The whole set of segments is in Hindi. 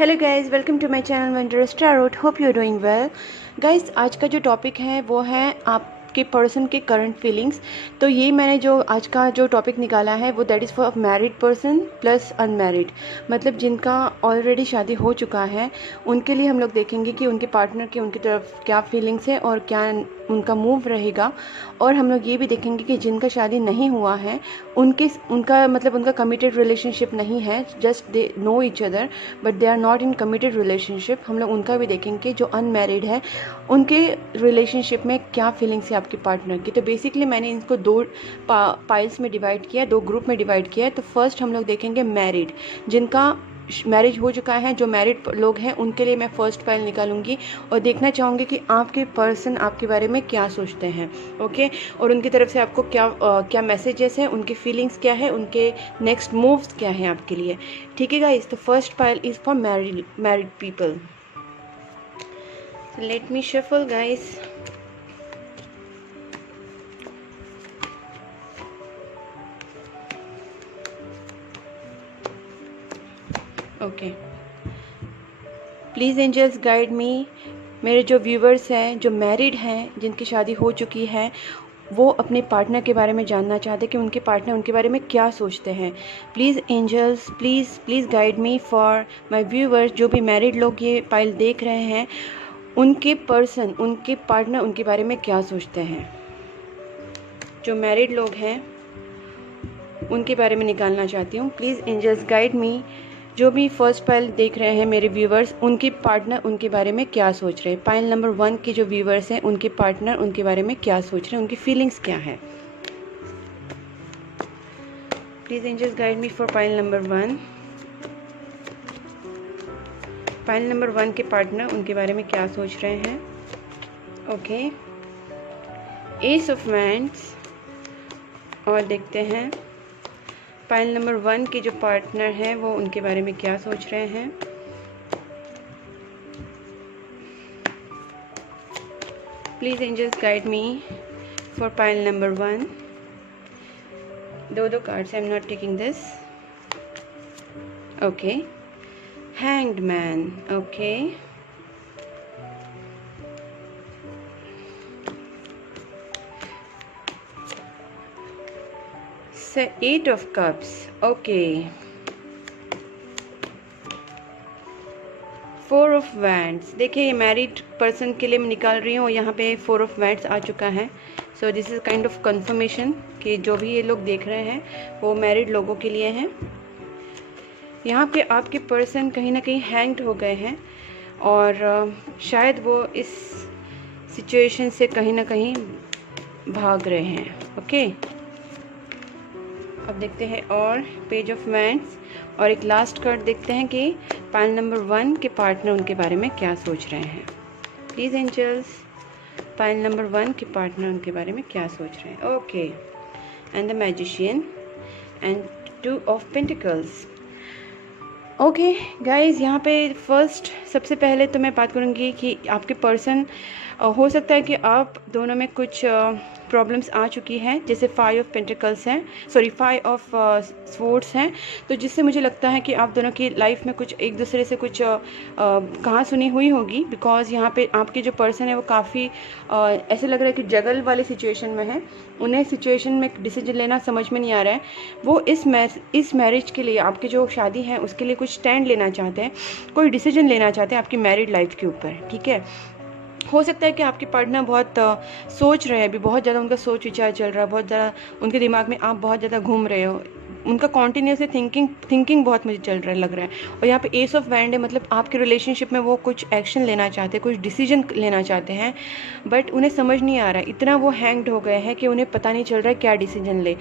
Hello guys, welcome to my channel wondrous tarot. Hope you are doing well. Guys, आज का जो टॉपिक है वो है आपके पर्सन के करंट फीलिंग्स। तो ये मैंने जो आज का जो टॉपिक निकाला है वो that is for married person plus unmarried, मतलब जिनका ऑलरेडी शादी हो चुका है उनके लिए हम लोग देखेंगे कि उनके पार्टनर की उनकी तरफ क्या फीलिंग्स है और क्या उनका मूव रहेगा। और हम लोग ये भी देखेंगे कि जिनका शादी नहीं हुआ है उनका कमिटेड रिलेशनशिप नहीं है, just they know each other but they are not in committed relationship. हम लोग उनका भी देखेंगे जो अनमैरिड है उनके रिलेशनशिप में क्या फीलिंग्स है आपके पार्टनर की। तो बेसिकली मैंने इनको दो पाइल्स में डिवाइड किया है, दो ग्रुप में डिवाइड किया है। तो फर्स्ट हम लोग देखेंगे मैरिड, जिनका मैरिज हो चुका है, जो मैरिड लोग हैं उनके लिए मैं फर्स्ट फाइल निकालूंगी और देखना चाहूँगी कि आपके पर्सन आपके बारे में क्या सोचते हैं। ओके, और उनकी तरफ से आपको क्या मैसेजेस हैं, उनकी फीलिंग्स क्या है, उनके नेक्स्ट मूव्स क्या हैं आपके लिए। ठीक है गाइस, तो first file is for married people. Let me shuffle guys. Okay, please angels guide me. मेरे जो व्यूवर्स हैं जो मैरिड हैं, जिनकी शादी हो चुकी है, वो अपने पार्टनर के बारे में जानना चाहते हैं कि उनके पार्टनर उनके बारे में क्या सोचते हैं। Please angels, please guide me for my viewers. जो भी मैरिड लोग ये फाइल देख रहे हैं, उनके पर्सन उनके पार्टनर उनके बारे में क्या सोचते हैं। जो मैरिड लोग हैं उनके बारे में निकालना चाहती हूँ। Please angels guide me. जो भी फर्स्ट पाइल देख रहे हैं मेरे व्यूवर्स, उनके पार्टनर उनके बारे में क्या सोच रहे हैं। पाइल नंबर 1 के जो व्यूवर्स हैं उनके पार्टनर उनके बारे में क्या सोच रहे हैं, उनकी फीलिंग्स क्या है। Please angels guide me for pile number 1। Pile number 1 के पार्टनर उनके बारे में क्या सोच रहे हैं। Okay, S of wands. और देखते हैं पाइल नंबर 1 के जो पार्टनर हैं वो उनके बारे में क्या सोच रहे हैं। Please angels guide me for pile number 1। दो cards, I am not taking this. Okay, hanged man. Okay, eight of cups. Okay, 4 of wands. देखिए, ये मैरिड पर्सन के लिए मैं निकाल रही हूँ और यहाँ पे 4 ऑफ वैंड्स आ चुका है। So this is kind of confirmation कि जो भी ये लोग देख रहे हैं वो मैरिड लोगों के लिए हैं। यहाँ पे आपके पर्सन कहीं ना कहीं हैंग्ड हो गए हैं और शायद वो इस सिचुएशन से कहीं ना कहीं भाग रहे हैं। ओके, अब देखते हैं और पेज ऑफ वैंड्स और एक लास्ट कार्ड देखते हैं कि पाइल नंबर 1 के पार्टनर उनके बारे में क्या सोच रहे हैं। प्लीज़ एंजल्स, पाइल नंबर 1 के पार्टनर उनके बारे में क्या सोच रहे हैं। Okay, and the magician and 2 of pentacles. Okay guys, यहाँ पे फर्स्ट सबसे पहले तो मैं बात करूँगी कि आपके पर्सन हो सकता है कि आप दोनों में कुछ प्रॉब्लम्स आ चुकी हैं, जैसे 5 ऑफ पेंटिकल्स हैं, सॉरी 5 ऑफ स्वॉर्ड्स हैं। तो जिससे मुझे लगता है कि आप दोनों की लाइफ में कुछ एक दूसरे से कुछ कहा सुनी हुई होगी। बिकॉज यहाँ पे आपके जो पर्सन है वो काफ़ी ऐसे लग रहा है कि जगल वाली सिचुएशन में है। उन्हें सिचुएशन में डिसीजन लेना समझ में नहीं आ रहा है। वो इस मैरिज के लिए, आपकी जो शादी है उसके लिए कुछ स्टैंड लेना चाहते हैं, कोई डिसीजन लेना चाहते हैं आपकी मैरिड लाइफ के ऊपर। ठीक है, हो सकता है कि आपके पार्टनर बहुत सोच रहे हैं, अभी बहुत ज़्यादा उनका सोच विचार चल रहा है, बहुत ज़्यादा उनके दिमाग में आप बहुत ज़्यादा घूम रहे हो, उनका कॉन्टीन्यूसली थिंकिंग बहुत मुझे चल रहा है, लग रहा है। और यहाँ पे एस ऑफ वैंड है, मतलब आपके रिलेशनशिप में वो कुछ एक्शन लेना चाहते हैं, कुछ डिसीजन लेना चाहते हैं, बट उन्हें समझ नहीं आ रहा है। इतना वो हैंग्ड हो गए हैं कि उन्हें पता नहीं चल रहा है क्या डिसीजन ले।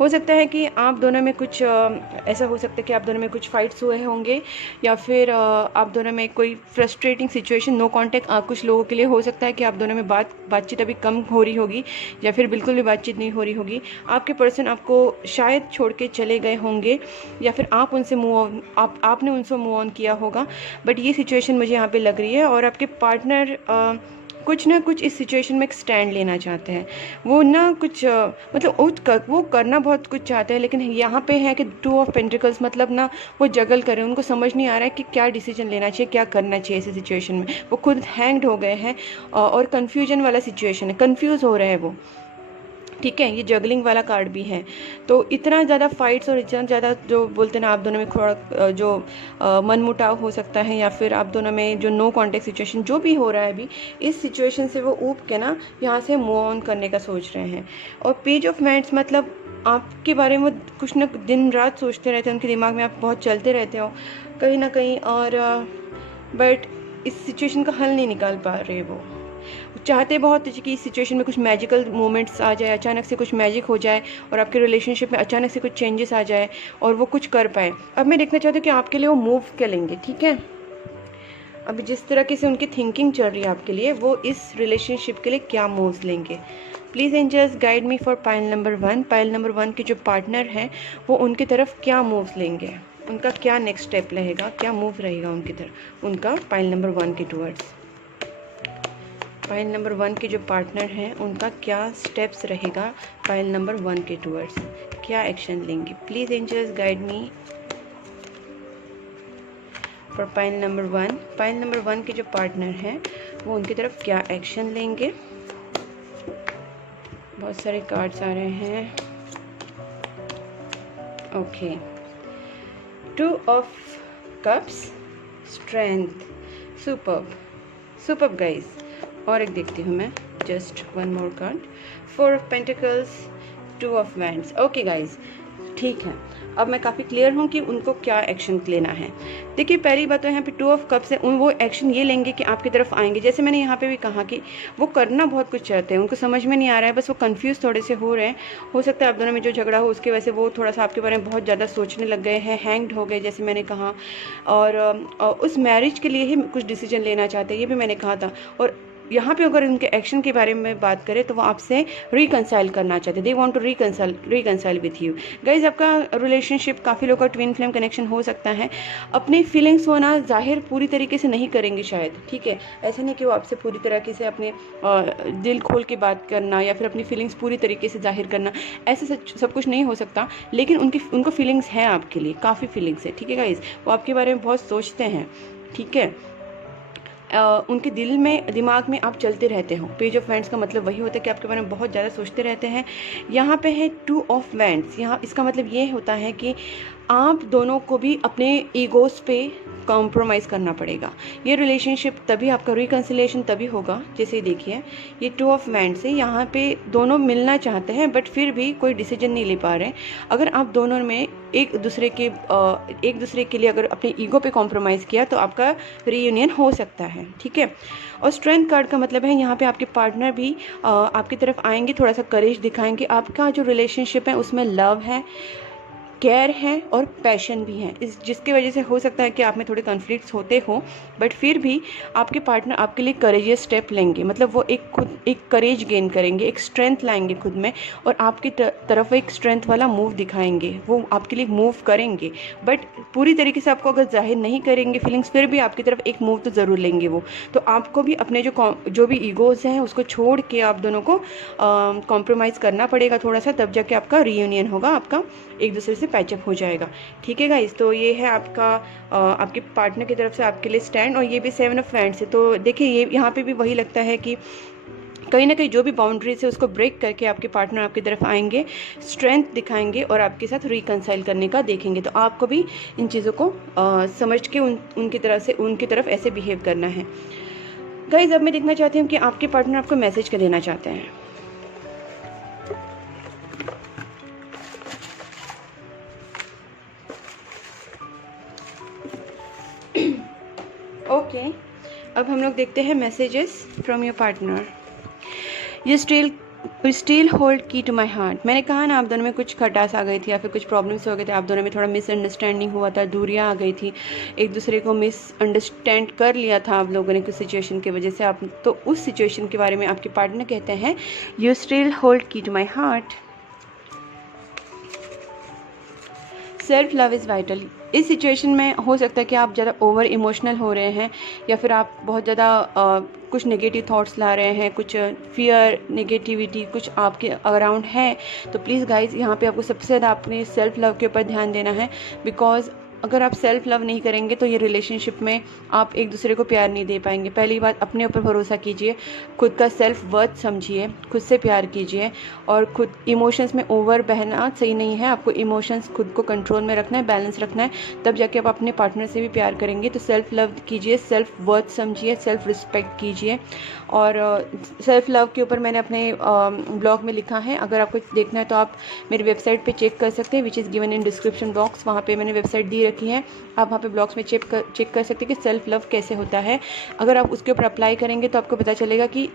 हो सकता है कि आप दोनों में कुछ ऐसा हो सकता है कि आप दोनों में कुछ फाइट्स हुए होंगे, या फिर आप दोनों में कोई फ्रस्ट्रेटिंग सिचुएशन, नो कॉन्टैक्ट कुछ लोगों के लिए हो सकता है कि आप दोनों में बातचीत अभी कम हो रही होगी या फिर बिल्कुल भी बातचीत नहीं हो रही होगी। आपके पर्सन आपको शायद छोड़ के चले गए होंगे या फिर आप उनसे आपने उनसे मूव ऑन किया होगा, बट ये सिचुएशन मुझे यहाँ पे लग रही है। और आपके पार्टनर कुछ ना कुछ इस सिचुएशन में एक स्टैंड लेना चाहते हैं। वो ना कुछ मतलब वो करना बहुत कुछ चाहते हैं, लेकिन यहाँ पे है कि 2 ऑफ पेंटिकल्स मतलब ना वो जगल कर रहे हैं, उनको समझ नहीं आ रहा है कि क्या डिसीजन लेना चाहिए, क्या करना चाहिए ऐसी सिचुएशन में। वो खुद हैंग्ड हो गए हैं और कन्फ्यूजन वाला सिचुएशन है, कन्फ्यूज़ हो रहे हैं वो। ठीक है, ये जगलिंग वाला कार्ड भी है। तो इतना ज़्यादा फाइट्स और इतना ज़्यादा जो बोलते हैं ना, आप दोनों में थोड़ा जो मनमुटाव हो सकता है, या फिर आप दोनों में जो नो कॉन्टेक्ट सिचुएशन जो भी हो रहा है अभी, इस सिचुएशन से वो ऊब के ना यहाँ से मूव ऑन करने का सोच रहे हैं। और पेज ऑफ वांड्स मतलब आपके बारे में कुछ ना दिन रात सोचते रहते हैं, उनके दिमाग में आप बहुत चलते रहते हो कहीं ना कहीं, और बट इस सिचुएशन का हल नहीं निकाल पा रहे। वो चाहते बहुत कि इस सिचुएशन में कुछ मैजिकल मोमेंट्स आ जाए, अचानक से कुछ मैजिक हो जाए और आपके रिलेशनशिप में अचानक से कुछ चेंजेस आ जाए और वो कुछ कर पाए। अब मैं देखना चाहती हूँ कि आपके लिए वो मूव क्या लेंगे। ठीक है, अभी जिस तरह से उनकी थिंकिंग चल रही है आपके लिए, वो इस रिलेशनशिप के लिए क्या मूव्स लेंगे। Please angels guide me for pile number 1। Pile number 1 के जो पार्टनर हैं वो उनकी तरफ क्या मूव्स लेंगे, उनका क्या नेक्स्ट स्टेप रहेगा, क्या मूव रहेगा उनकी तरफ, उनका पाइल नंबर 1 के टूवर्ड्स। पाइल नंबर 1 के जो पार्टनर हैं उनका क्या स्टेप्स रहेगा पाइल नंबर 1 के टूवर्ड्स, क्या एक्शन लेंगे। Please angels guide me for pile number 1। Pile number 1 के जो पार्टनर हैं वो उनकी तरफ क्या एक्शन लेंगे। बहुत सारे कार्ड्स आ रहे हैं। Okay, 2 of cups, strength, superb guys. और एक देखती हूँ मैं, just 1 more card, 4 of pentacles, 2 of wands. Okay guys, ठीक है, अब मैं काफ़ी क्लियर हूँ कि उनको क्या एक्शन लेना है। देखिए, पहली बात तो यहाँ पे 2 ऑफ कप्स है, वो एक्शन ये लेंगे कि आपकी तरफ आएंगे। जैसे मैंने यहाँ पे भी कहा कि वो करना बहुत कुछ चाहते हैं, उनको समझ में नहीं आ रहा है, बस वो कंफ्यूज थोड़े से हो रहे हैं। हो सकता है आप दोनों में जो झगड़ा हो उसकी वजह से वो थोड़ा सा आपके बारे में बहुत ज़्यादा सोचने लग गए हैं, हैंग्ड हो गए जैसे मैंने कहा, और उस मैरिज के लिए ही कुछ डिसीजन लेना चाहते हैं, ये भी मैंने कहा था। और यहाँ पे अगर उनके एक्शन के बारे में बात करें तो वो आपसे रिकंसाइल करना चाहते हैं। They want to reconcile with you guys. आपका रिलेशनशिप काफ़ी लोगों का ट्विन फ्लेम कनेक्शन हो सकता है। अपनी फीलिंग्स होना जाहिर पूरी तरीके से नहीं करेंगे शायद, ठीक है, ऐसा नहीं कि वो आपसे पूरी तरीके से अपने दिल खोल के बात करना या फिर अपनी फीलिंग्स पूरी तरीके से जाहिर करना, ऐसे सब कुछ नहीं हो सकता, लेकिन उनको फीलिंग्स हैं आपके लिए, काफ़ी फीलिंग्स है। ठीक है गाइज, वो आपके बारे में बहुत सोचते हैं। ठीक है, उनके दिमाग में आप चलते रहते हो। पेज ऑफ वांड्स का मतलब वही होता है कि आपके बारे में बहुत ज़्यादा सोचते रहते हैं। यहाँ पे है 2 ऑफ वांड्स। यहाँ इसका मतलब ये होता है कि आप दोनों को भी अपने ईगोज़ पे कॉम्प्रोमाइज़ करना पड़ेगा। ये रिलेशनशिप तभी आपका रिकंसिलिएशन तभी होगा। जैसे देखिए, ये 2 ऑफ वांड्स है, यहाँ पे दोनों मिलना चाहते हैं बट फिर भी कोई डिसीजन नहीं ले पा रहे। अगर आप दोनों में एक दूसरे के लिए अगर अपने ईगो पे कॉम्प्रोमाइज़ किया तो आपका रीयूनियन हो सकता है। ठीक है, और स्ट्रेंथ कार्ड का मतलब है यहाँ पे आपके पार्टनर भी आपकी तरफ आएंगे, थोड़ा सा करेज दिखाएंगे। आपका जो रिलेशनशिप है उसमें लव है, केयर है और पैशन भी है, जिसकी वजह से हो सकता है कि आप में थोड़े कॉन्फ्लिक्ट्स होते हो, बट फिर भी आपके पार्टनर आपके लिए करेजियस स्टेप लेंगे। मतलब वो एक करेज गेन करेंगे, एक स्ट्रेंथ लाएंगे खुद में, और आपकी तरफ एक स्ट्रेंथ वाला मूव दिखाएंगे। वो आपके लिए मूव करेंगे, बट पूरी तरीके से आपको अगर जाहिर नहीं करेंगे फीलिंग्स, फिर भी आपकी तरफ एक मूव तो ज़रूर लेंगे वो। तो आपको भी अपने जो भी ईगोज़ हैं उसको छोड़ के आप दोनों को कॉम्प्रोमाइज़ करना पड़ेगा थोड़ा सा, तब जाके आपका रीयूनियन होगा, आपका एक दूसरे से पैचअप हो जाएगा। ठीक है गाइस, तो ये है आपका आपके पार्टनर की तरफ से आपके लिए स्टैंड। और ये भी 7 ऑफ वांड्स है। तो देखिए, ये यहाँ पे भी वही लगता है कि कहीं ना कहीं जो भी बाउंड्रीज है उसको ब्रेक करके आपके पार्टनर आपकी तरफ आएंगे, स्ट्रेंथ दिखाएंगे और आपके साथ रिकंसाइल करने का देखेंगे। तो आपको भी इन चीज़ों को समझ के उनकी तरफ ऐसे बिहेव करना है। गाइस, अब मैं देखना चाहती हूँ कि आपके पार्टनर आपको मैसेज क्या देना चाहते हैं। ओके, अब हम लोग देखते हैं messages from your partner. You still hold key to my heart. मैंने कहा ना, आप दोनों में कुछ खटास आ गई थी या फिर कुछ प्रॉब्लम्स हो गए थे, आप दोनों में थोड़ा मिसअंडरस्टैंडिंग हुआ था, दूरियां आ गई थी, एक दूसरे को मिसअंडरस्टैंड कर लिया था आप लोगों ने कुछ सिचुएशन की वजह से। आप तो उस सिचुएशन के बारे में आपके पार्टनर कहते हैं, you still hold key to my heart. Self love is vital. इस सिचुएशन में हो सकता है कि आप ज़्यादा ओवर इमोशनल हो रहे हैं, या फिर आप बहुत ज़्यादा कुछ नेगेटिव थॉट्स ला रहे हैं, कुछ फियर नेगेटिविटी कुछ आपके अराउंड है। तो प्लीज़ गाइज यहाँ पे आपको सबसे ज़्यादा अपने सेल्फ लव के ऊपर ध्यान देना है, बिकॉज अगर आप सेल्फ लव नहीं करेंगे तो ये रिलेशनशिप में आप एक दूसरे को प्यार नहीं दे पाएंगे। पहली बात, अपने ऊपर भरोसा कीजिए, खुद का सेल्फ वर्थ समझिए, खुद से प्यार कीजिए, और खुद इमोशंस में ओवर बहना सही नहीं है। आपको इमोशंस खुद को कंट्रोल में रखना है, बैलेंस रखना है, तब जाके आप अपने पार्टनर से भी प्यार करेंगे। तो सेल्फ लव कीजिए, सेल्फ वर्थ समझिए, सेल्फ रिस्पेक्ट कीजिए। और सेल्फ लव के ऊपर मैंने अपने ब्लॉग में लिखा है, अगर आपको देखना है तो आप मेरी वेबसाइट पे चेक कर सकते हैं, which is given in description box. वहाँ पे मैंने वेबसाइट दी रखी है, आप वहाँ पे ब्लॉग्स में चेक कर सकते हैं कि सेल्फ लव कैसे होता है। अगर आप उसके ऊपर अप्लाई करेंगे तो आपको पता चलेगा कि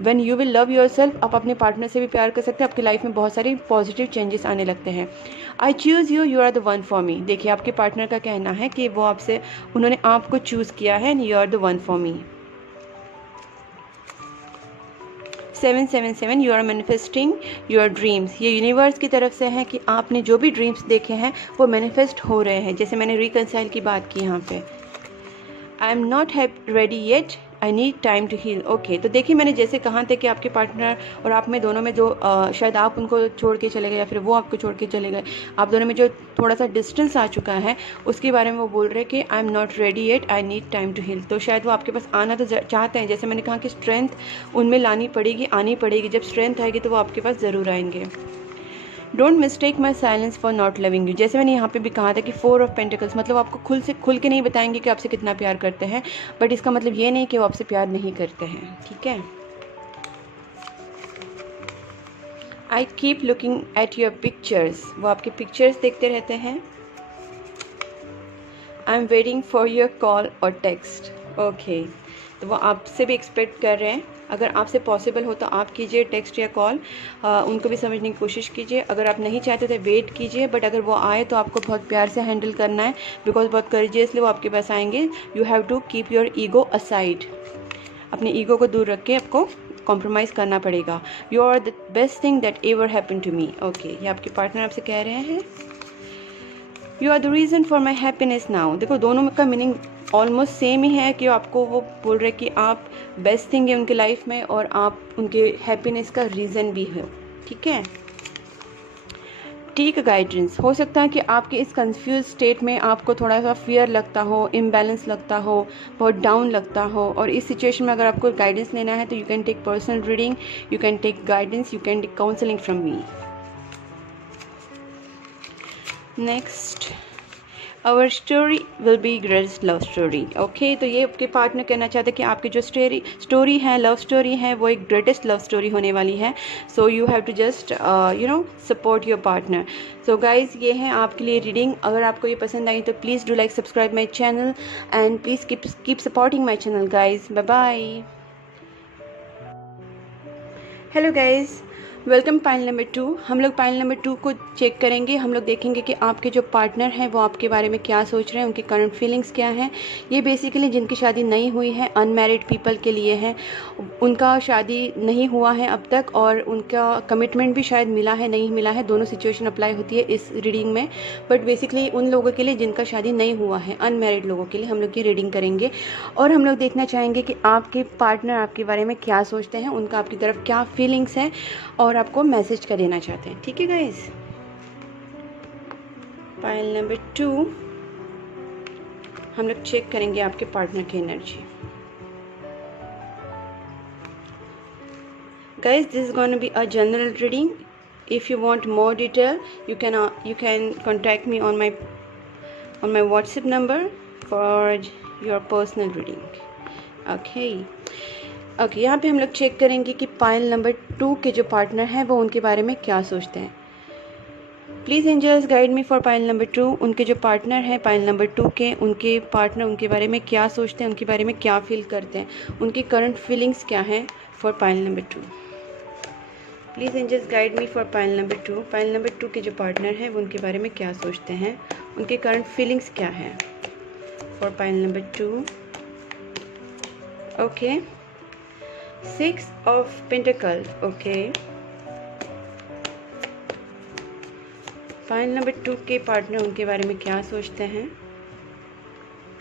when you will love your self, आप अपने पार्टनर से भी प्यार कर सकते हैं, आपकी लाइफ में बहुत सारे पॉजिटिव चेंजेस आने लगते हैं। I choose you, you are the one for me. देखिए, आपके पार्टनर का कहना है कि वो आपसे, उन्होंने आपको चूज़ किया है, and you are the one for me. 777, you are manifesting your dreams. ये यूनिवर्स की तरफ से है कि आपने जो भी ड्रीम्स देखे हैं वो मैनिफेस्ट हो रहे हैं। जैसे मैंने रिकंसाइल की बात की यहाँ पे, I am not ready yet, I need time to heal. Okay, तो देखिए मैंने जैसे कहा था कि आपके पार्टनर और आप में दोनों में जो शायद आप उनको छोड़ के चले गए या फिर वो आपको छोड़ के चले गए, आप दोनों में जो थोड़ा सा डिस्टेंस आ चुका है, उसके बारे में वो बोल रहे हैं कि I am not ready yet, I need time to heal. तो शायद वो आपके पास आना तो चाहते हैं। जैसे मैंने कहा कि स्ट्रेंथ उनमें लानी पड़ेगी, आनी पड़ेगी। जब स्ट्रेंथ आएगी तो वो आपके पास ज़रूर आएंगे। Don't mistake my silence for not loving you. जैसे मैंने यहाँ पे भी कहा था कि 4 ऑफ पेंटिकल्स, मतलब आपको खुल के नहीं बताएंगे कि आपसे कितना प्यार करते हैं, बट इसका मतलब ये नहीं कि वो आपसे प्यार नहीं करते हैं। ठीक है। आई keep looking at your pictures, वो आपके पिक्चर्स देखते रहते हैं। I am waiting for your call और टेक्स्ट। ओके, तो वो आपसे भी एक्सपेक्ट कर रहे हैं। अगर आपसे पॉसिबल हो तो आप कीजिए टेक्स्ट या कॉल, उनको भी समझने की कोशिश कीजिए। अगर आप नहीं चाहते तो वेट कीजिए, बट अगर वो आए तो आपको बहुत प्यार से हैंडल करना है, बिकॉज बहुत करेजियसली वो आपके पास आएंगे। You have to keep your ego aside, अपने ईगो को दूर रख के आपको कॉम्प्रोमाइज़ करना पड़ेगा। You are the best thing that ever happen to me. Okay, ये आपके पार्टनर आपसे कह रहे हैं। You are the reason for my happiness now. देखो, दोनों का मीनिंग ऑलमोस्ट सेम ही है कि आपको वो बोल रहे कि आप बेस्ट थिंग है उनकी लाइफ में, और आप उनके हैप्पीनेस का रीज़न भी हो। ठीक है। Take guidance. हो सकता है कि आपके इस कंफ्यूज स्टेट में आपको थोड़ा सा फियर लगता हो, इम्बैलेंस लगता हो, बहुत डाउन लगता हो, और इस सिचुएशन में अगर आपको गाइडेंस लेना है तो you can take personal reading, you can take guidance, you can take counselling from me. Next, our story will be greatest love story. Okay, तो ये आपके पार्टनर कहना चाहते हैं कि आपकी जो स्टोरी है, लव स्टोरी है, वो एक ग्रेटेस्ट लव स्टोरी होने वाली है। So you have to just support your partner. So guys, ये है आपके लिए रीडिंग। अगर आपको ये पसंद आई तो please do like, subscribe my channel, and please keep supporting my channel guys. Bye bye. Hello guys, welcome pile number 2। हम लोग पाइल नंबर 2 को चेक करेंगे। हम लोग देखेंगे कि आपके जो पार्टनर हैं वो आपके बारे में क्या सोच रहे हैं, उनकी करंट फीलिंग्स क्या हैं। ये बेसिकली जिनकी शादी नहीं हुई है, अनमैरिड पीपल के लिए है। उनका शादी नहीं हुआ है अब तक, और उनका कमिटमेंट भी शायद मिला है, नहीं मिला है, दोनों सिचुएशन अप्लाई होती है इस रीडिंग में। बट बेसिकली उन लोगों के लिए जिनका शादी नहीं हुआ है, अनमैरिड लोगों के लिए हम लोग ये रीडिंग करेंगे। और हम लोग देखना चाहेंगे कि आपके पार्टनर आपके बारे में क्या सोचते हैं, उनका आपकी तरफ क्या फीलिंग्स हैं, और आपको मैसेज क्या देना चाहते हैं। ठीक है गाइज। पाइल नंबर 2 हम लोग चेक करेंगे आपके पार्टनर की energy. Guys, this is gonna be a general reading. If you want more detail you can contact me on my WhatsApp number for your personal reading. Okay, यहाँ पे हम लोग चेक करेंगे कि पाइल नंबर 2 के जो पार्टनर हैं वो उनके बारे में क्या सोचते हैं। Please angels guide me for pile number 2। उनके जो पार्टनर हैं पाइल नंबर 2 के, उनके पार्टनर उनके बारे में क्या सोचते हैं, उनके बारे में क्या फील करते हैं, उनकी करंट फीलिंग्स क्या हैं for pile number 2। Please angels guide me for pile number 2। Pile number 2 के जो पार्टनर हैं वो उनके बारे में क्या सोचते हैं, उनके करंट फीलिंग्स क्या हैं for pile number 2। Okay, 6 of Pentacles. Okay, pile number 2 के पार्टनर उनके बारे में क्या सोचते हैं।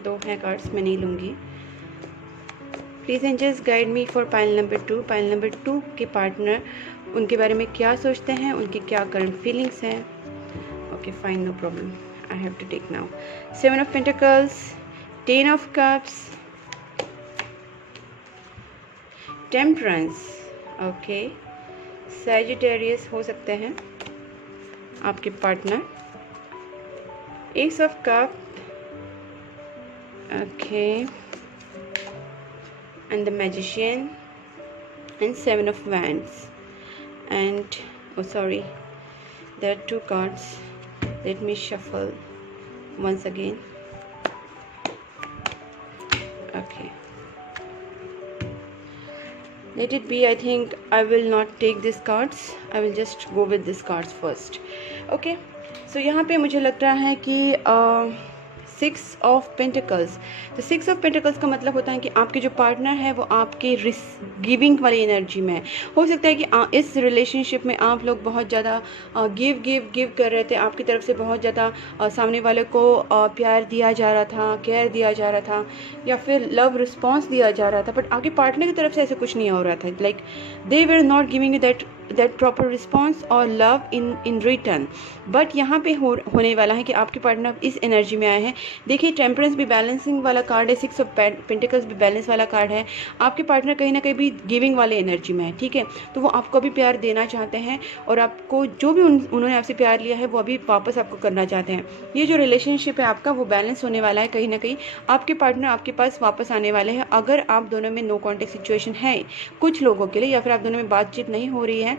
2 हैं कार्ड्स, मैं नहीं लूँगी। Please angels guide me for pile number 2। Pile number 2 के पार्टनर उनके बारे में क्या सोचते हैं, उनकी क्या करंट फीलिंग्स हैं। Okay fine, no problem, I have to take now 7 of pentacles, 10 of cups, temperance. Okay, Sagittarius हो सकते हैं आपके पार्टनर। Ace of cup, okay, and the magician and 7 of wands and oh sorry, there are 2 cards. Let me shuffle once again. Okay, let it be. I think I will not take these cards, I will just go with these cards first. Okay, so यहाँ पे मुझे लग रहा है कि 6 ऑफ पेंटिकल्स। तो 6 ऑफ पेंटिकल्स का मतलब होता है कि आपके जो पार्टनर है वो आपके गिविंग वाली एनर्जी में है। हो सकता है कि इस रिलेशनशिप में आप लोग बहुत ज़्यादा गिव कर रहे थे, आपकी तरफ से बहुत ज़्यादा सामने वाले को प्यार दिया जा रहा था, केयर दिया जा रहा था, या फिर लव रिस्पॉन्स दिया जा रहा था, बट आपके पार्टनर की तरफ से ऐसे कुछ नहीं हो रहा था। Like they were not giving you that proper response और लव इन रिटर्न। बट यहाँ पे होने वाला है कि आपके पार्टनर इस एनर्जी में आए हैं। देखिए, टेम्परेंस भी बैलेंसिंग वाला कार्ड है, 6 ऑफ पेंटिकल्स भी बैलेंस वाला कार्ड है। आपके पार्टनर कहीं ना कहीं भी गिविंग वाले एनर्जी में है, ठीक है। तो वो आपको भी प्यार देना चाहते हैं और आपको जो भी उन्होंने आपसे प्यार लिया है वो अभी वापस आपको करना चाहते हैं। ये जो रिलेशनशिप है आपका वो बैलेंस होने वाला है। कहीं ना कहीं आपके पार्टनर आपके पास वापस आने वाले हैं। अगर आप दोनों में नो कॉन्टेक्ट सिचुएशन है कुछ लोगों के लिए, या फिर आप दोनों में बातचीत नहीं हो रही है,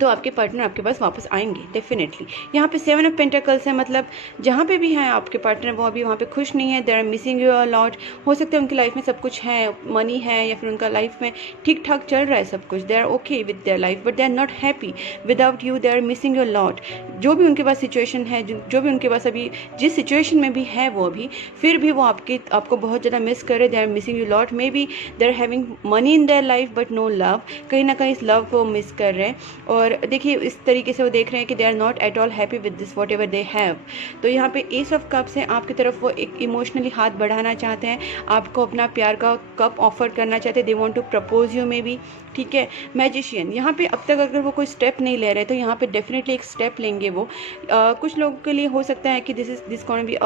तो आपके पार्टनर आपके पास वापस आएंगे डेफिनेटली। यहाँ पे 7 ऑफ पेंटिकल्स है, मतलब जहाँ पे भी हैं आपके पार्टनर वो अभी वहाँ पे खुश नहीं है। They are missing you a lot. हो सकता है उनकी लाइफ में सब कुछ है, मनी है, या फिर उनका लाइफ में ठीक ठाक चल रहा है सब कुछ। They are okay with their life but they are not happy without you. They are missing you a lot. जो भी उनके पास सिचुएशन है, जो भी उनके पास अभी जिस सिचुएशन में भी है वो अभी, फिर भी वो आपको बहुत ज़्यादा मिस कर रहे। They are missing you lot. Maybe they are having money in their life but no love. कहीं ना कहीं इस लव को मिस कर रहे हैं। और देखिए, इस तरीके से वो देख रहे हैं कि they are not at all happy with this whatever they have. तो यहाँ पे एस ऑफ कप्स है, आपकी तरफ वो एक इमोशनली हाथ बढ़ाना चाहते हैं, आपको अपना प्यार का कप ऑफर करना चाहते हैं। They want to propose you maybe, ठीक है। मैजिशियन, यहाँ पे अब तक अगर वो कोई स्टेप नहीं ले रहे तो यहाँ पे डेफिनेटली एक स्टेप लेंगे वो। कुछ लोगों के लिए हो सकता है कि this gonna be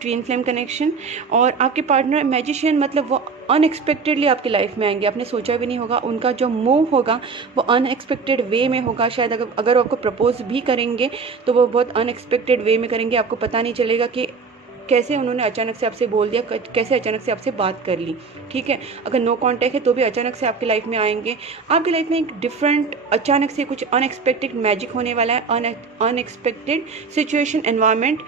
twin flame connection. और आपके पार्टनर मैजिशियन मतलब वो अनएक्सपेक्टेडली आपकी लाइफ में आएंगे, आपने सोचा भी नहीं होगा। उनका जो मूव होगा वो अनएक्सपेक्टेड वे में होगा। शायद अगर वो आपको प्रपोज भी करेंगे तो वो बहुत अनएक्सपेक्टेड वे में करेंगे, आपको पता नहीं चलेगा कि कैसे उन्होंने अचानक से आपसे बोल दिया, कैसे अचानक से आपसे बात कर ली, ठीक है। अगर नो कांटेक्ट है तो भी अचानक से आपकी लाइफ में आएंगे। आपकी लाइफ में एक डिफरेंट अचानक से कुछ अनएक्सपेक्टेड मैजिक होने वाला है। Unexpected situation, environment,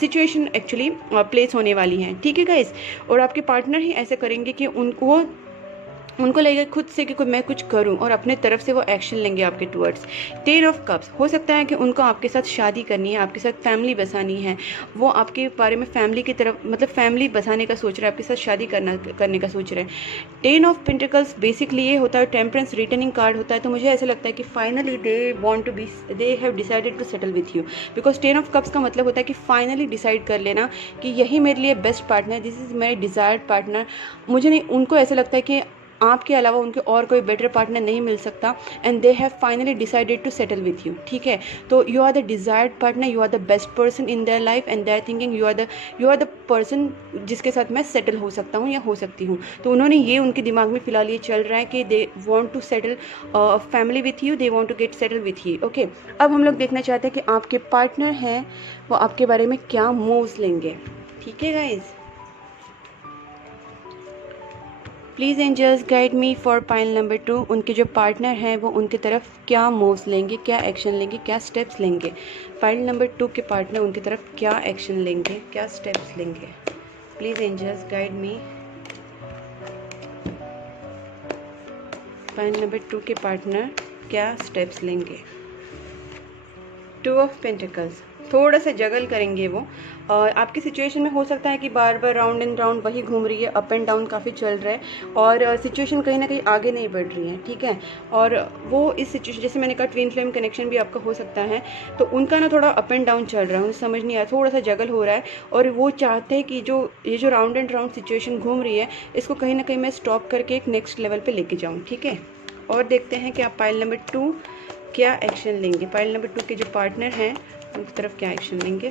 situation actually place होने वाली है, ठीक है गाइस। और आपके पार्टनर ही ऐसे करेंगे कि उनको लगेगा खुद से कि मैं कुछ करूं, और अपने तरफ से वो एक्शन लेंगे आपके टुवर्ड्स। 10 ऑफ कप्स, हो सकता है कि उनको आपके साथ शादी करनी है, आपके साथ फैमिली बसानी है। वो आपके बारे में फैमिली की तरफ, मतलब फैमिली बसाने का सोच रहा है, आपके साथ शादी करने का सोच रहा है। 10 ऑफ पेंटिकल्स बेसिकली ये होता है, टेम्परेंस रिटर्निंग कार्ड होता है। तो मुझे ऐसा लगता है कि finally they have decided to settle with you, because 10 of cups का मतलब होता है कि फाइनली डिसाइड कर लेना कि यही मेरे लिए best partner, this is my desired partner. मुझे नहीं, उनको ऐसा लगता है कि आपके अलावा उनके और कोई बेटर पार्टनर नहीं मिल सकता, and they have finally decided to settle with you, ठीक है। तो you are the desired partner, you are the best person in their life, and they are thinking you are the person जिसके साथ मैं सेटल हो सकता हूँ या हो सकती हूँ। तो उन्होंने ये, उनके दिमाग में फिलहाल ये चल रहा है कि they want to settle family with you, they want to get settle with you, okay. अब हम लोग देखना चाहते हैं कि आपके पार्टनर हैं वो आपके बारे में क्या मूव्स लेंगे, ठीक है guys. Please angels guide me for pile number 2। उनके जो पार्टनर हैं वो उनकी तरफ क्या मूव्स लेंगे, क्या एक्शन लेंगे, क्या स्टेप्स लेंगे। पाइल नंबर 2 के पार्टनर उनकी तरफ क्या एक्शन लेंगे, क्या स्टेप्स लेंगे। Please angels guide me. Pile number 2 के पार्टनर क्या स्टेप्स लेंगे। 2 ऑफ पेंटिकल्स, थोड़ा सा जगल करेंगे वो। और आपकी सिचुएशन में हो सकता है कि बार बार राउंड एंड राउंड वही घूम रही है, अप एंड डाउन काफ़ी चल रहा है और सिचुएशन कहीं ना कहीं आगे नहीं बढ़ रही है, ठीक है। और वो इस सिचुएशन, जैसे मैंने कहा ट्विन फ्लेम कनेक्शन भी आपका हो सकता है, तो उनका ना थोड़ा अप एंड डाउन चल रहा है, उन्हें समझ नहीं आया, थोड़ा सा जगल हो रहा है और वो चाहते हैं कि ये जो राउंड एंड राउंड सिचुएशन घूम रही है इसको कहीं ना कहीं मैं स्टॉप करके एक नेक्स्ट लेवल पर लेके जाऊँ, ठीक है। और देखते हैं कि आप पाइल नंबर 2 क्या एक्शन लेंगे, पाइल नंबर 2 के जो पार्टनर हैं उनकी तरफ क्या एक्शन लेंगे।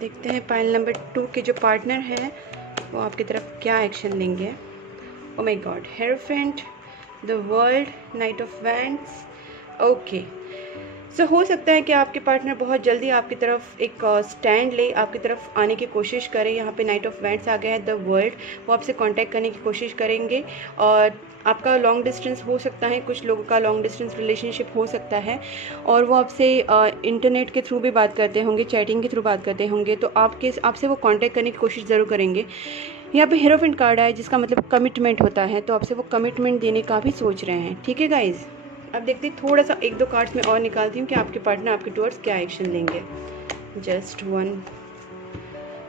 देखते हैं पाइल नंबर 2 के जो पार्टनर हैं वो आपकी तरफ क्या एक्शन लेंगे। Oh my God, Hierophant, the World, Knight of Wands. Okay, so हो सकता है कि आपके पार्टनर बहुत जल्दी आपकी तरफ एक स्टैंड ले, आपकी तरफ आने की कोशिश करें। यहाँ पे नाइट ऑफ वैंड्स आ गया है, द वर्ल्ड, वो आपसे कांटेक्ट करने की कोशिश करेंगे। और आपका लॉन्ग डिस्टेंस हो सकता है, कुछ लोगों का लॉन्ग डिस्टेंस रिलेशनशिप हो सकता है और वो आपसे इंटरनेट के थ्रू भी बात करते होंगे, चैटिंग के थ्रू बात करते होंगे, तो आपसे वो कांटेक्ट करने की कोशिश ज़रूर करेंगे। यहाँ पे हीरोफेंट कार्ड आया जिसका मतलब कमिटमेंट होता है, तो आपसे वो कमिटमेंट देने का भी सोच रहे हैं, ठीक है गाइज़। अब देखते हैं, थोड़ा सा 1-2 कार्ड्स में और निकालती हूँ कि आपके पार्टनर आपके टुवर्ड्स क्या एक्शन लेंगे। Just one,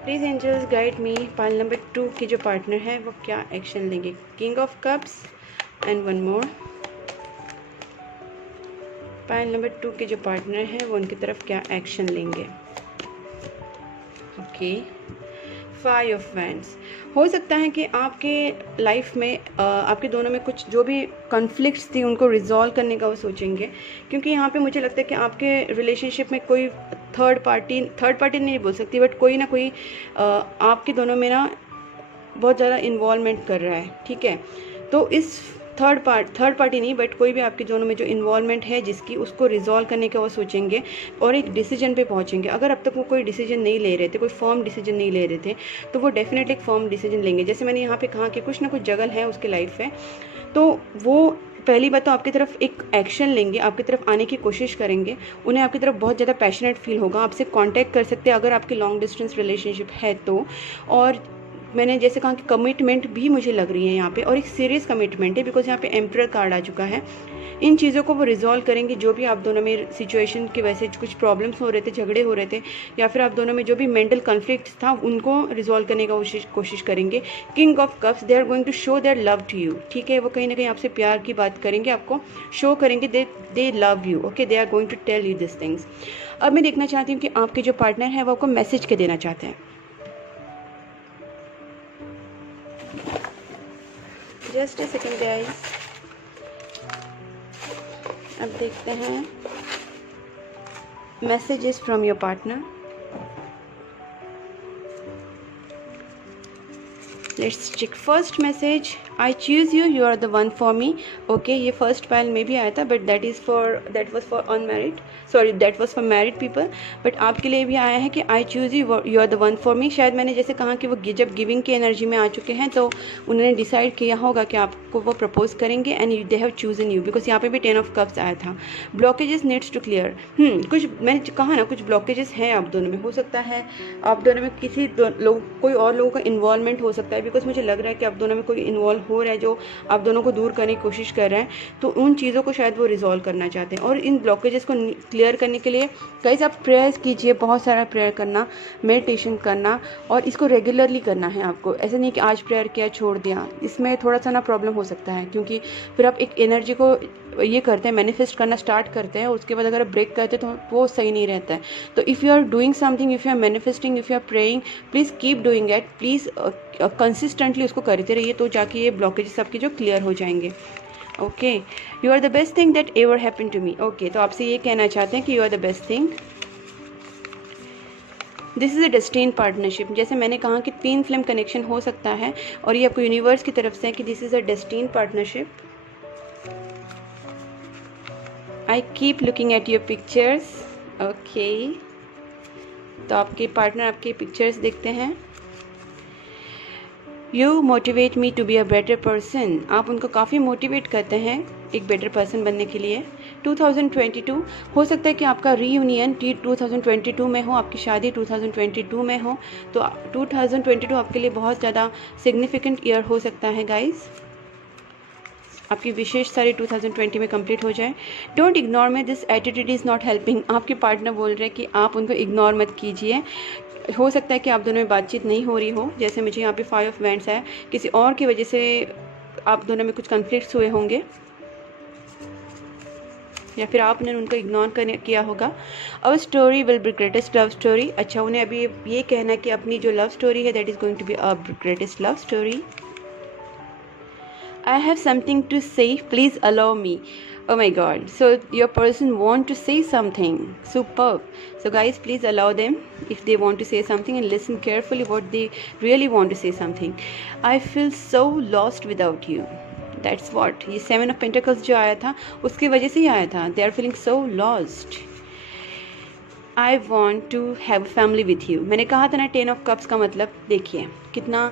please angels guide me, pile number 2 के जो पार्टनर है वो क्या एक्शन लेंगे। King of cups and one more. Pile number 2 के जो पार्टनर है वो उनकी तरफ क्या एक्शन लेंगे। Okay, 5 of wands. हो सकता है कि आपके लाइफ में आपके दोनों में कुछ जो भी कॉन्फ्लिक्ट्स थी उनको रिजॉल्व करने का वो सोचेंगे, क्योंकि यहाँ पे मुझे लगता है कि आपके रिलेशनशिप में कोई थर्ड पार्टी नहीं बोल सकती, बट कोई ना कोई आपके दोनों में ना बहुत ज़्यादा इन्वॉल्वमेंट कर रहा है, ठीक है। तो इस थर्ड पार्टी नहीं, बट कोई भी आपके दोनों में जो इन्वॉल्वमेंट है जिसकी, उसको रिजॉल्व करने का वो सोचेंगे और एक डिसीजन पे पहुंचेंगे। अगर अब तक वो कोई डिसीजन नहीं ले रहे थे, कोई फर्म डिसीजन नहीं ले रहे थे, तो वो डेफिनेटली एक फर्म डिसीजन लेंगे। जैसे मैंने यहाँ पे कहा कि कुछ ना कुछ जगल है उसके लाइफ में, तो वो पहली बात तो आपकी तरफ एक एक्शन लेंगे, आपकी तरफ आने की कोशिश करेंगे। उन्हें आपकी तरफ बहुत ज़्यादा पैशनेट फील होगा, आपसे कांटेक्ट कर सकते हैं अगर आपकी लॉन्ग डिस्टेंस रिलेशनशिप है तो। और मैंने जैसे कहा कि कमिटमेंट भी मुझे लग रही है यहाँ पे, और एक सीरियस कमिटमेंट है, बिकॉज यहाँ पे एम्परर कार्ड आ चुका है। इन चीज़ों को वो रिजॉल्व करेंगे, जो भी आप दोनों में सिचुएशन की वजह से कुछ प्रॉब्लम्स हो रहे थे, झगड़े हो रहे थे, या फिर आप दोनों में जो भी मेंटल कॉन्फ्लिक्ट था उनको रिजॉल्व करने का कोशिश करेंगे। King of cups, they are going to show their love to you, ठीक है। वो कहीं ना कहीं आपसे प्यार की बात करेंगे, आपको शो करेंगे they love you, okay, they are going to tell you this things. अब मैं देखना चाहती हूँ कि आपके जो पार्टनर है वो आपको मैसेज के देना चाहते हैं। जस्ट ए सेकेंड गाइस, अब देखते हैं messages from your partner. Let's check first message, I choose you, you are the one for me. Okay, ये फर्स्ट पाइल में भी आया था, but that was for unmarried, sorry that was for married people, but आपके लिए भी आया है कि I choose you, you are the one for me. शायद मैंने जैसे कहा कि वो जब गिविंग की एनर्जी में आ चुके हैं तो उन्होंने डिसाइड किया होगा कि आपको वो प्रपोज करेंगे, and they have chosen you, because यहाँ पे भी 10 ऑफ कप्स आया था। ब्लॉकेजेस नीड्स टू क्लियर, कुछ मैंने कहा ना, कुछ ब्लॉकेजेस हैं आप दोनों में। हो सकता है आप दोनों में किसी कोई और लोगों का इन्वॉल्वमेंट हो सकता है, बिकॉज मुझे लग रहा है कि आप दोनों में कोई इन्वॉल्व हो रहा है जो आप दोनों को दूर करने की कोशिश कर रहा है, तो उन चीज़ों को शायद वो रिजॉल्व करना चाहते हैं। और इन ब्लॉकेजेस को क्लियर करने के लिए गाइस आप प्रेयर्स कीजिए, बहुत सारा प्रेयर करना, मेडिटेशन करना, और इसको रेगुलरली करना है आपको। ऐसे नहीं कि आज प्रेयर किया छोड़ दिया, इसमें थोड़ा सा ना प्रॉब्लम हो सकता है, क्योंकि फिर आप एक एनर्जी को ये करते हैं, मैनिफेस्ट करना स्टार्ट करते हैं, उसके बाद अगर आप ब्रेक करते हैं तो वो सही नहीं रहता है। तो if you are doing something, if you are manifesting, if you are praying, please keep doing it, please consistently उसको करते रहिए, तो जाके ये ब्लॉकेजेस आपके जो क्लियर हो जाएंगे। Okay, you are the best thing that ever happen to me. Okay, तो आपसे ये कहना चाहते हैं कि you are the best thing, this is a destined partnership. जैसे मैंने कहा कि ट्विन फ्लेम कनेक्शन हो सकता है, और ये आपको यूनिवर्स की तरफ से है कि this is a destined partnership. I keep looking at your pictures. Okay, तो आपके पार्टनर आपके पिक्चर्स देखते हैं। You motivate me to be a better person, आप उनको काफ़ी मोटिवेट करते हैं एक बेटर पर्सन बनने के लिए। 2022 हो सकता है कि आपका रीयूनियन 2022 में हो, आपकी शादी 2022 में हो, तो 2022 आपके लिए बहुत ज़्यादा सिग्निफिकेंट ईयर हो सकता है गाइस। आपकी विशेष सारी 2020 में कंप्लीट हो जाए। Don't ignore me, this attitude is not helping. आपके पार्टनर बोल रहे हैं कि आप उनको इग्नोर मत कीजिए। हो सकता है कि आप दोनों में बातचीत नहीं हो रही हो, जैसे मुझे यहाँ पे 5 ऑफ वैंड्स है, किसी और की वजह से आप दोनों में कुछ कन्फ्लिक्ट्स हुए होंगे या फिर आपने उनको इग्नोर किया होगा। Our story will be greatest love story. अच्छा, उन्हें अभी ये कहना है कि अपनी जो लव स्टोरी है that is going to be a greatest love story. I have something to say, please allow me. Oh my god, so your person want to say something. Superb. So guys, please allow them if they want to say something and listen carefully what they really want to say something. I feel so lost without you. That's what ये 7 of Pentacles जो आया था उसकी वजह से ही आया था। They are feeling so lost. I want to have a family with you. मैंने कहा था ना 10 of Cups का मतलब देखिए कितना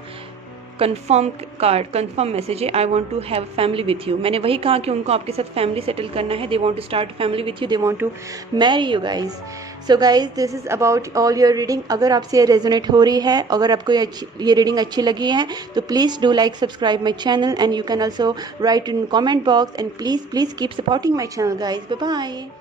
कंफर्म कार्ड, कंफर्म मैसेज है। I want to have family with you. मैंने वही कहा कि उनको आपके साथ फैमिली सेटल करना है। They want to start family with you, they want to marry you guys. So guys, this is about all your reading. अगर आपसे ये रेजोनेट हो रही है, अगर आपको ये रीडिंग अच्छी लगी है तो please do like, subscribe my channel and you can also write in comment box and please keep supporting my channel guys. Bye bye.